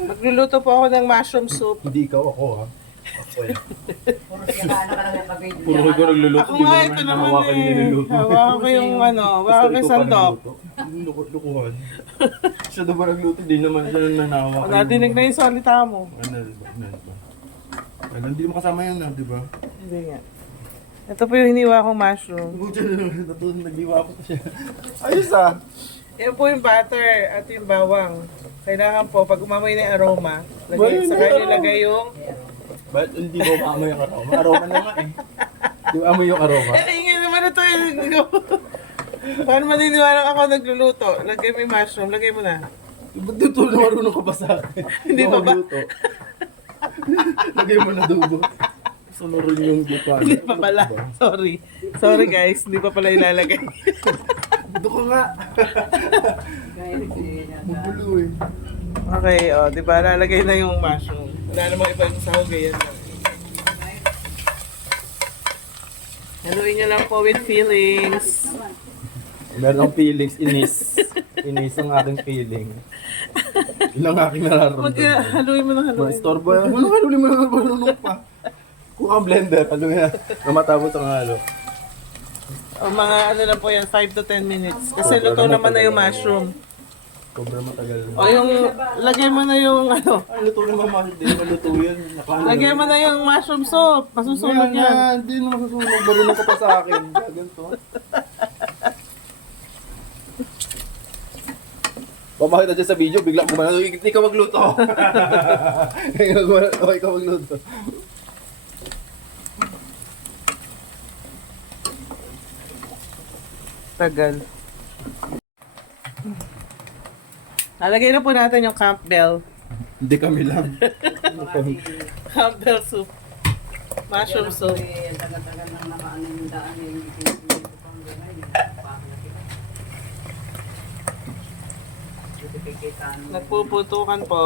Magluluto po ako ng mushroom soup. Hindi ikaw, ako ha. Ako eh. Puro siyakala ka lang napag-video. Puro ko nagluluto. Ako nga, ito naman eh. Hawakan ko yung ano, hawakan ko yung sandok. Lukuhan. Siya daw ba nagluto? Di naman siya nanahawakan. Nadinig na yung salita mo. Ano ba? Ano, hindi mo kasama yun di ba? Hindi nga. Ito po yung hiniwa kong mushroom. Buti na naman, nagdiwa ko siya. Ayos ah! Yan po yung butter at yung bawang. Kailangan po, pag umamoy na yung aroma, Well, saka nilagay yung... Ba't hindi mo maamoy yung aroma? Aroma naman eh. Di ba amoy yung aroma? Ingay naman ito yung... Paano maniniwalang ako nagluluto? Lagay mo yung mushroom, lagay mo na. Ba't dito marunong ka pa sa akin? Hindi pa ba? Magluto. Lagay mo na dugo. Sunurin yung buka. Hindi pa pala. Sorry. Sorry guys, hindi pa pala ilalagay. Dito ka nga. Magulo eh. Okay, o, di ba? Lalagay na yung mushroom. Wala namang iba yung sahog, yan lang. Haluin nyo lang po with feelings. Meron akong feelings, inis. Inis ang aking feeling. Ilang aking nararamdaman. Haluin mo na haluin. Maestorbo yan. Ano haluin mo na marunong pa? Kung ang blender, haluin na. Namatapos ang halo. O mga ano lang po yan, 5 to 10 minutes. Kasi luto naman na yung mushroom. Sobrang matagal. O yung, lagay mo na yung ano, Ay, luto na ba? Hindi na luto yan. lagay mo na yung mushroom soup. Masusunod yan. Hindi na masusunog. Marunong ka pa sa akin. Ganito. Pamakita dyan sa video, bigla gumana. Hindi ka magluto. Ikaw magluto. Tagal. Lalagay na po natin yung Campbell. Hindi kami lang. Campbell soup. Mushroom soup. Ang tagal-tagal nang nakaano yung daan eh. Hindi pinipili ko pang gano'n. Nagpuputukan po.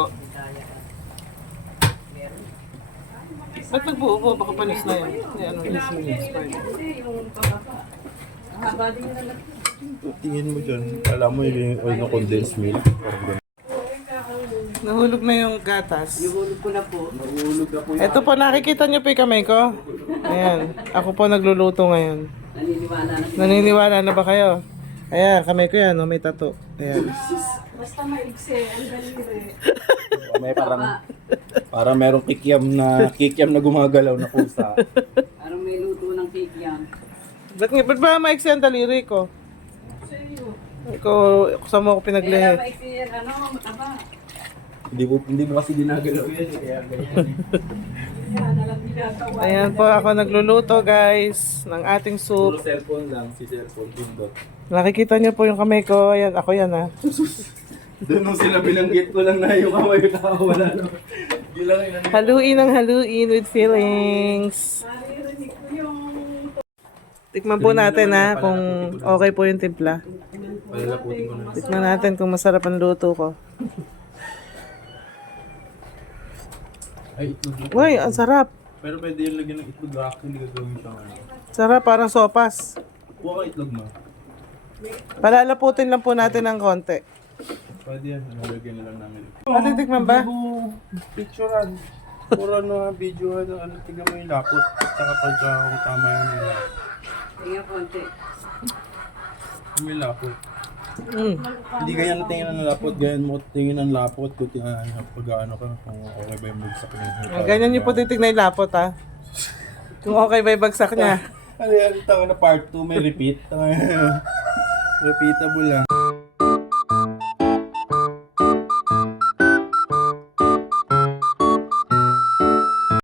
Ba't nagbuupo? Baka panis na yan. Ano, Tingin mo dyan. Alam mo yung oil na condensed milk. nahulog na yung gatas. Ihulog ko na po. Nahulog na po yung... Ito po, nakikita niyo po yung kamay ko? Ayan. Ako po nagluluto ngayon. Naniniwala na. Naniniwala na ba kayo? Ayan, kamay ko yan. Oh, may tato. Ayan. Basta maigsi. Ang daliri. May parang merong kikiam na gumagalaw na pusa. Parang may luto ng cake yan. Ba't ba maiksi ang daliri ko? Ikaw, kasama ko Kaya pinaglihi. maigsi yan. Ano? Mataba. Hindi mo kasi dinagalaw yan. Kaya ganyan. Yan na lang ginagawa. Ayan po, ako nagluluto guys ng ating Puro soup. cellphone lang. Si cellphone pindot. Nakikita niyo po yung kamay ko. Ayan, ako yan ha. Doon nung sila binanggit ko lang na yung kamay ko nakawala. Bilang yun. Haluin ang haluin with feelings. Naririnig ko yung... Tikman po natin ha kung okay po yung timpla. Palalaputin ko na. Tikman natin kung masarap ang luto ko. Ay, itlog. Uy, ang sarap. Pero pwede yung lagyan ng itlog. Actually, gagawin siya ano. Sarap, parang sopas. Kuha ka itlog mo. Palalaputin lang po natin ng konti. Pwede yan. Lagyan na lang namin. Matitikman ba? Picturean. Puro na video. Tignan mo yung lapot. Saka pagka kung tama yan yung lapot. Tingnan konti. May lapot. Mm. Hindi ganyan na tingin ng lapot. Ganyan mo tingin ng lapot. Kung pag-ano ka. Kung okay ba yung bagsak niya. Ganyan yung po titignan yung lapot ha. Kung okay ba yung bagsak niya. Ano yan? Tawag na part 2. May repeat. Repeatable lang.